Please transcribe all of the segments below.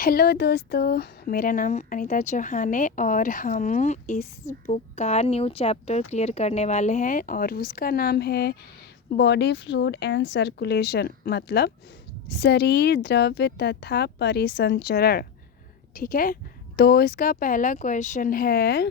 Hello दोस्तों, मेरा नाम अनीता चौहान है और हम इस बुक का न्यू चैप्टर क्लियर करने वाले हैं और उसका नाम है बॉडी फ्लूइड एंड सर्कुलेशन, मतलब शरीर द्रव्य तथा परिसंचरण। ठीक है, तो इसका पहला क्वेश्चन है,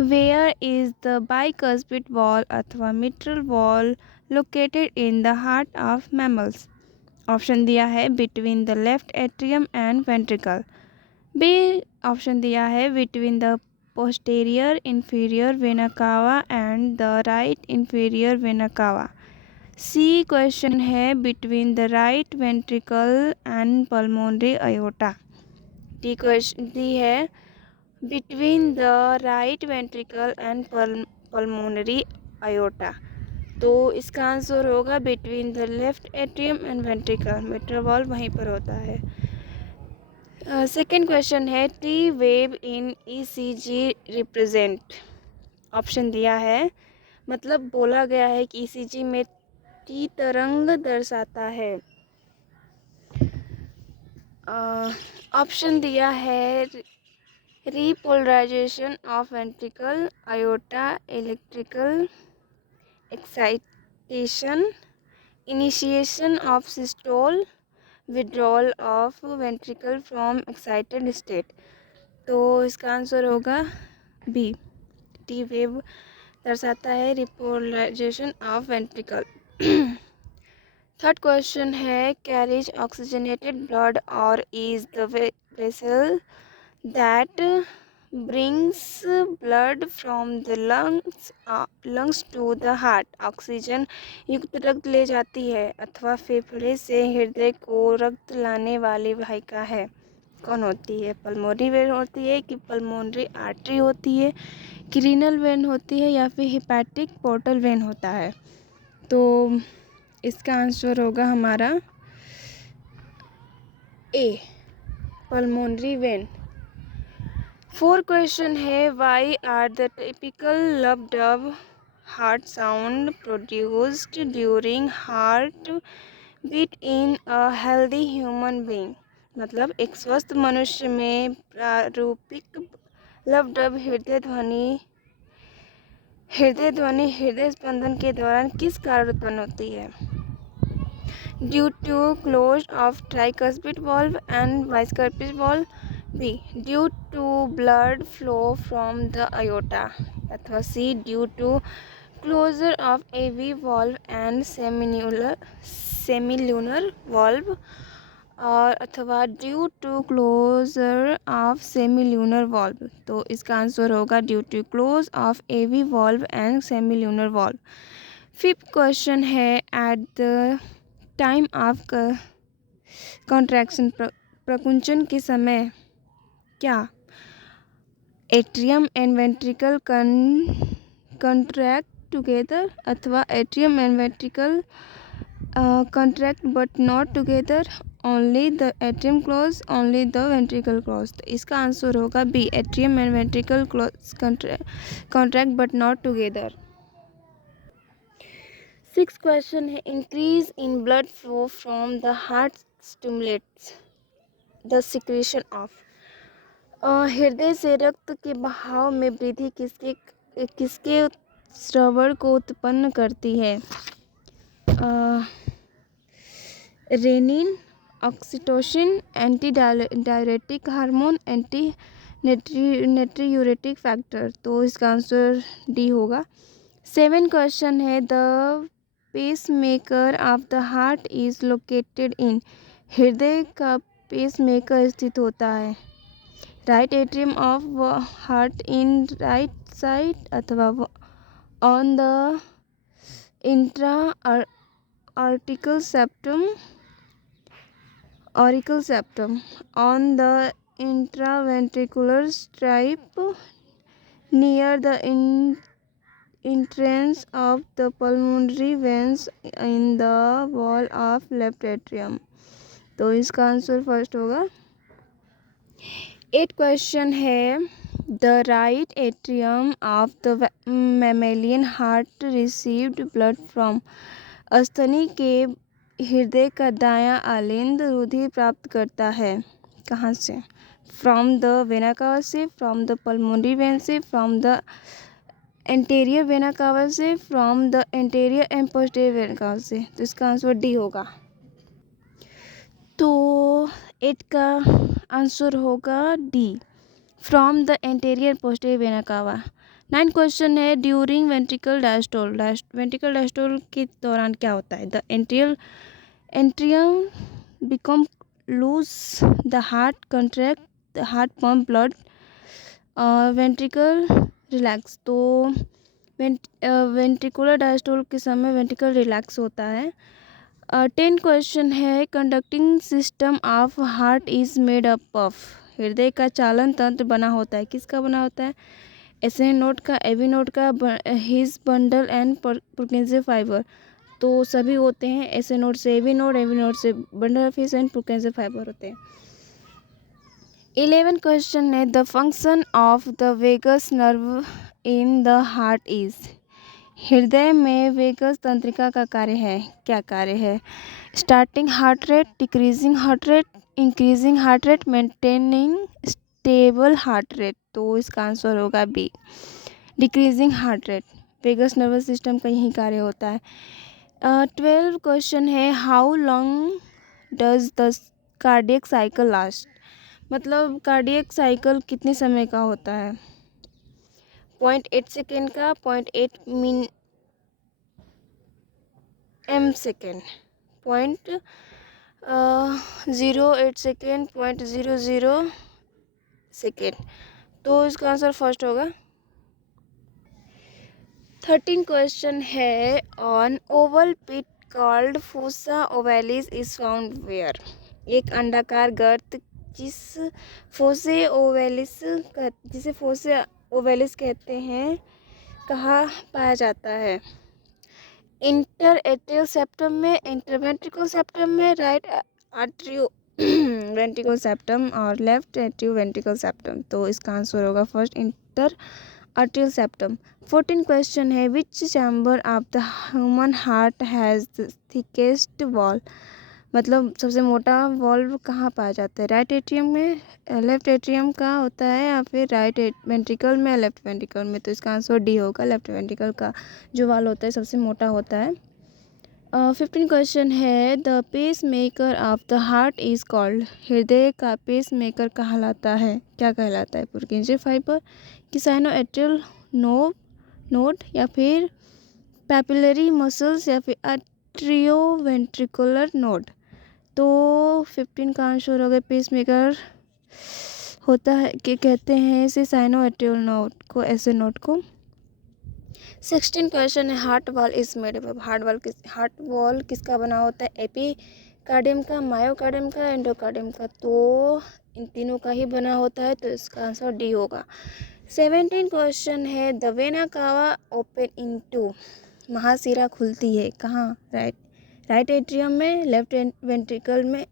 where is the bicuspid valve अथवा mitral valve located in the heart of mammals. Option दिया है between the left atrium and ventricle. B option दिया है between the posterior inferior vena cava and the right inferior vena cava. C question है between the right ventricle and pulmonary aorta. D question दी है between the right ventricle and pulmonary aorta. तो इसका answer होगा between the left atrium and ventricle. Mitral valve वहीं पर होता है। सेकेंड क्वेश्चन है, T wave in ECG represent. Option दिया है, मतलब बोला गया है कि ईसीजी में टी तरंग दर्शाता है। ऑप्शन दिया है repolarization of ventricle aorta, electrical excitation, initiation of systole, withdrawal of ventricle from excited state. तो इसका आंसर होगा बी, टी वेव दर्शाता है repolarization of ventricle. Third question है, कैरीज ऑक्सीजनेटेड ब्लड और is the vessel that brings blood from the lungs to the heart। ऑक्सीजन युक्त रक्त ले जाती है अथवा फेफड़े से हृदय को रक्त लाने वाली वाहिका है। कौन होती है? पल्मोनरी वेन होती है कि पल्मोनरी आर्टरी होती है कि रीनल वेन होती है या फिर हिपैटिक पोर्टल वेन होता है। तो इसका आंसर होगा हमारा A, pulmonary vein. Four question है, why are the typical lub dub heart sound produced during heart beat in a healthy human being. मतलब एक स्वस्थ मनुष्य में प्रारूपिक लब डब हृदय स्पंदन के दौरान किस कारण उत्पन्न होती है? Due to close of tricuspid valve and bicuspid valve. B, due to blood flow from the aorta. अथवा C, due to closure of AV valve and semilunar valve. और अथवा due to closure of semilunar valve. तो इसका answer होगा due to close of AV valve and semilunar valve. Fifth question है, at the time of contraction, प्रकुंचन के समय क्या atrium and ventricle contract together अथवा atrium and ventricle contract but not together, only the atrium close, only the ventricle close. तो इसका answer होगा B, atrium and ventricle close contract but not together. Six question है, increase in blood flow from the heart stimulates the secretion of. हृदय से रक्त के बहाव में वृद्धि किसके स्राव को उत्पन्न करती है? Renin, oxytocin, anti diuretic hormone, anti natriuretic factor. तो इसका आंसर डी होगा। सेवन क्वेश्चन है, the pacemaker of the heart is located in. हृदय का पेसमेकर स्थित होता है right atrium of heart in right side अथवा on the intra article septum, auricle septum, on the intraventricular stripe near the entrance of the pulmonary veins in the wall of left atrium। तो इसका answer first होगा। 8 question है, the right atrium of the mammalian heart received blood from. स्तनी के हृदय का दायां आलिंद रुधिर प्राप्त करता है कहाँ से? फ्रॉम द वेना कावा से, फ्रॉम द पल्मोनरी वेन से, from the anterior vena cava से, from the anterior and posterior vena cava से। तो इसका आंसर डी होगा। तो 8 का आंसर होगा D, from the anterior posterior vena cava. 9 question है, during ventricle diastole, ventricle diastole के दौरान क्या होता है? The atrium become loose, the heart contract, the heart pump blood, ventricle relax. तो वेंट्रिकुलर डायस्टोल के समय वेंट्रिकल रिलैक्स होता है। 10 क्वेश्चन है, conducting system of heart is made up of, हृदय का चालन तंत्र बना होता है, किसका बना होता है? एसए नोड का, एवी नोड का, His bundle and Purkinje fibre. तो सभी होते हैं एसए नोड से एवी नोड से bundle of His and Purkinje fibre होते हैं। 11 क्वेश्चन है, the function of the vagus nerve in the heart is, हृदय में वेगस तंत्रिका का कार्य है, क्या कार्य है? Starting heart rate, decreasing heart rate, increasing heart rate, maintaining stable heart rate. तो इसका आंसर होगा B, decreasing heart rate. Vagus nervous system का यही कार्य होता है। 12 क्वेश्चन है, how long does the cardiac cycle last, मतलब कार्डियक साइकिल कितने समय का होता है? 0.8 सेकेंड का, 0.8 एम सेकेंड, 0.08 सेकेंड, 0.00 सेकेंड। तो इसका आंसर फर्स्ट होगा। 13 क्वेश्चन है, an oval pit called fossa ovalis is found where, एक अंडाकार गर्त जिसे फोसे ओवेलिस कहते हैं, कहाँ पाया जाता है? इंटर एट्रियल सेप्टम में, इंटरवेंट्रिकल सेप्टम में, राइट आर्ट्रियो वेंट्रिकल सेप्टम और लेफ्ट एट्रियो वेंट्रिकल सेप्टम। तो इसका आंसर होगा first, inter atrial septum. 14 question है, which chamber of the human heart has the thickest wall, मतलब सबसे मोटा वॉल्व कहाँ पाया जाता है? राइट एट्रियम में, लेफ्ट एट्रियम का होता है, या फिर राइट वेंट्रिकल में, लेफ्ट वेंट्रिकल में। तो इसका आंसर डी होगा, लेफ्ट वेंट्रिकल का जो वॉल होता है सबसे मोटा होता है। 15 क्वेश्चन है, the pacemaker of the heart is called, हृदय का पेस मेकर कहलाता है, क्या कहलाता है? पुरकिंजे फाइबर, कि साइनो एट्रियल नोड, या फिर पैपिलरी मसल्स, या फिर आर्ट्रियो वेंट्रिकुलर नोड। तो 15 का आंसर हो गया, पेस मेकर होता है कि कहते हैं इसे साइनो एट्रियल नोड को, ऐसे नोड को। 16 क्वेश्चन है, heart wall is made up, heart wall किसका बना होता है? एपिकार्डियम का, मायोकार्डियम का, एंडोकार्डियम का। तो इन तीनों का ही बना होता है, तो इसका आंसर डी होगा। 17 क्वेश्चन है, the vena cava open into, महाशिरा खुलती है कहाँ? राइट एट्रियम में, लेफ्ट वेंट्रिकल में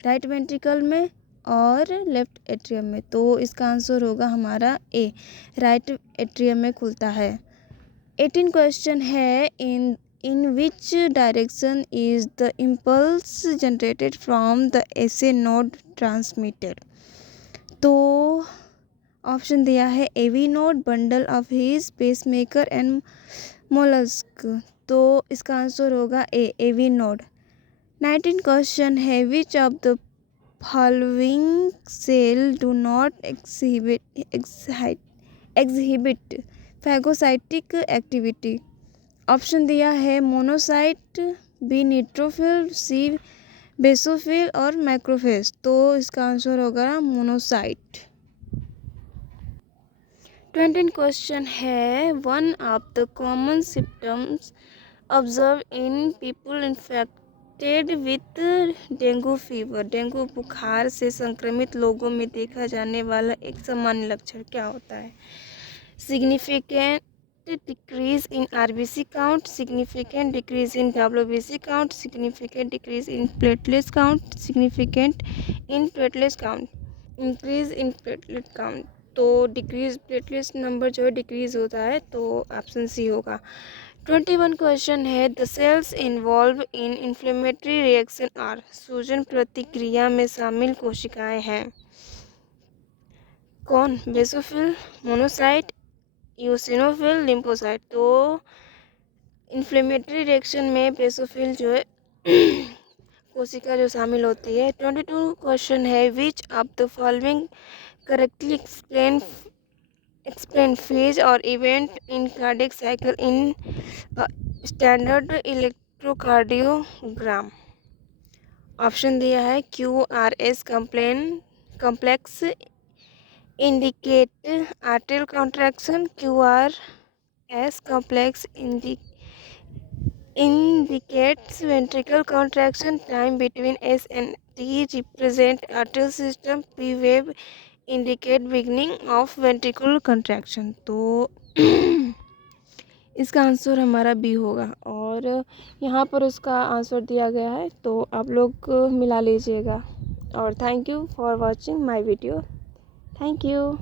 राइट वेंट्रिकल में और लेफ्ट एट्रियम में। तो इसका आंसर होगा हमारा ए, राइट एट्रियम में खुलता है। 18 क्वेश्चन है, in which direction is the impulse generated from the SA node transmitted. तो ऑप्शन दिया है AV node, bundle of His, pacemaker and mollusc. तो इसका आंसर होगा ए, एवी नोड। 19 क्वेश्चन है, which of the following cell do not exhibit phagocytic activity. Option दिया है monocyte, B neutrophil, C basophil और मैक्रोफेज। तो इसका आंसर होगा मोनोसाइट। 20 क्वेश्चन है, one of the common symptoms observe in people infected with dengue fever, dengue बुखार से संक्रमित लोगों में देखा जाने वाला एक सामान्य लक्षण क्या होता है? Significant decrease in RBC count, significant decrease in WBC count, significant decrease in platelets count, significant in platelets count, increase in platelet count. तो डिक्रीज प्लेटलेट्स नंबर जो है डिक्रीज होता है, तो ऑप्शन सी होगा। 21 क्वेश्चन है, the cells involved in inflammatory reaction are, सूजन प्रतिक्रिया में शामिल कोशिकाएं हैं कौन? Basophil, monocyte, eosinophil, lymphocyte. तो इन्फ्लेमेटरी रिएक्शन में बेसोफिल जो है कोशिका जो शामिल होती है। 22 क्वेश्चन है, which of the following correctly explain phase और event in cardiac cycle in standard electrocardiogram. Option दिया है, QRS complex indicate arterial contraction, QRS complex indicates ventricular contraction, time between S and T represent arterial system, P wave indicate beginning of ventricular contraction। तो इसका answer हमारा B होगा और यहाँ पर उसका आंसर दिया गया है, तो आप लोग मिला लीजिएगा। और thank you for watching my video. Thank you.